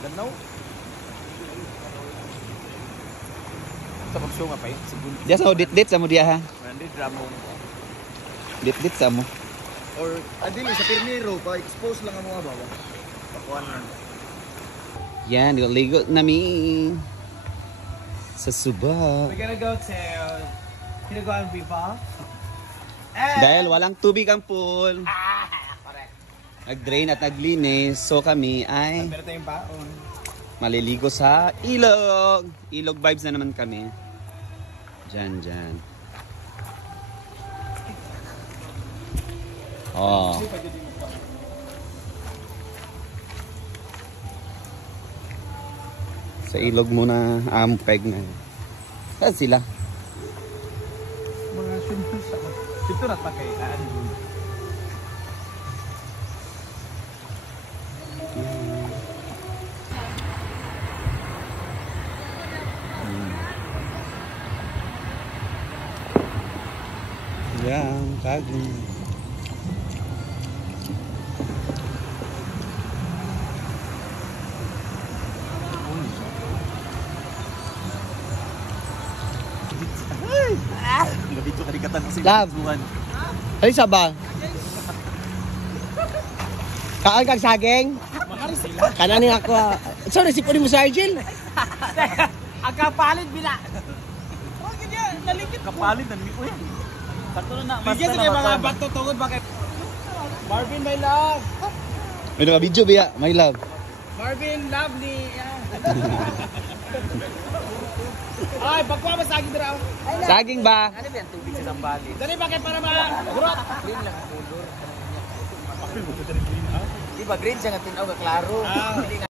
Ganaw. Sa pagsunga pa yun. Diya sa dit-dit sa mo diya ha. Hindi, dramo. Dit-dit sa mo. Or, adili, sa Pirniro, pa-expose lang ang mga bawa. Pakuan lang. Yan, ligo namin. Sa Suba. We're gonna go to Hinaguan Viva. Dahil walang tubig ang pool. Correct. Nag-drain at naglinis. So kami ay Meron tayong baon. maliligo sa ilog. Ilog vibes na naman kami. Diyan, diyan. Oh. Sa ilog muna ampeg na. Saan sila? Mga sunod sa... Dito na pa kayo. Yan, kagin. Gabi ito karikatan kasi Love. Ay, saba. Kaan kag saging? Kanan ako. Sorry, si mo sa Argel. Ang kapalit bila. Okay niya, nalikit. Kapalit na niyo yan. Sakto na. Bigyan sa mga bato tungod bakit? Marvin, my love. May naka-video biya, my love. Marvin, love ni... Ay, pagkuha mo saging dira. Saging ba? Ano ba yung tubig sa Zambali? Dali bakit para ma-grot? Green lang ang color. Di ba green siya nga tinaw ka klaro?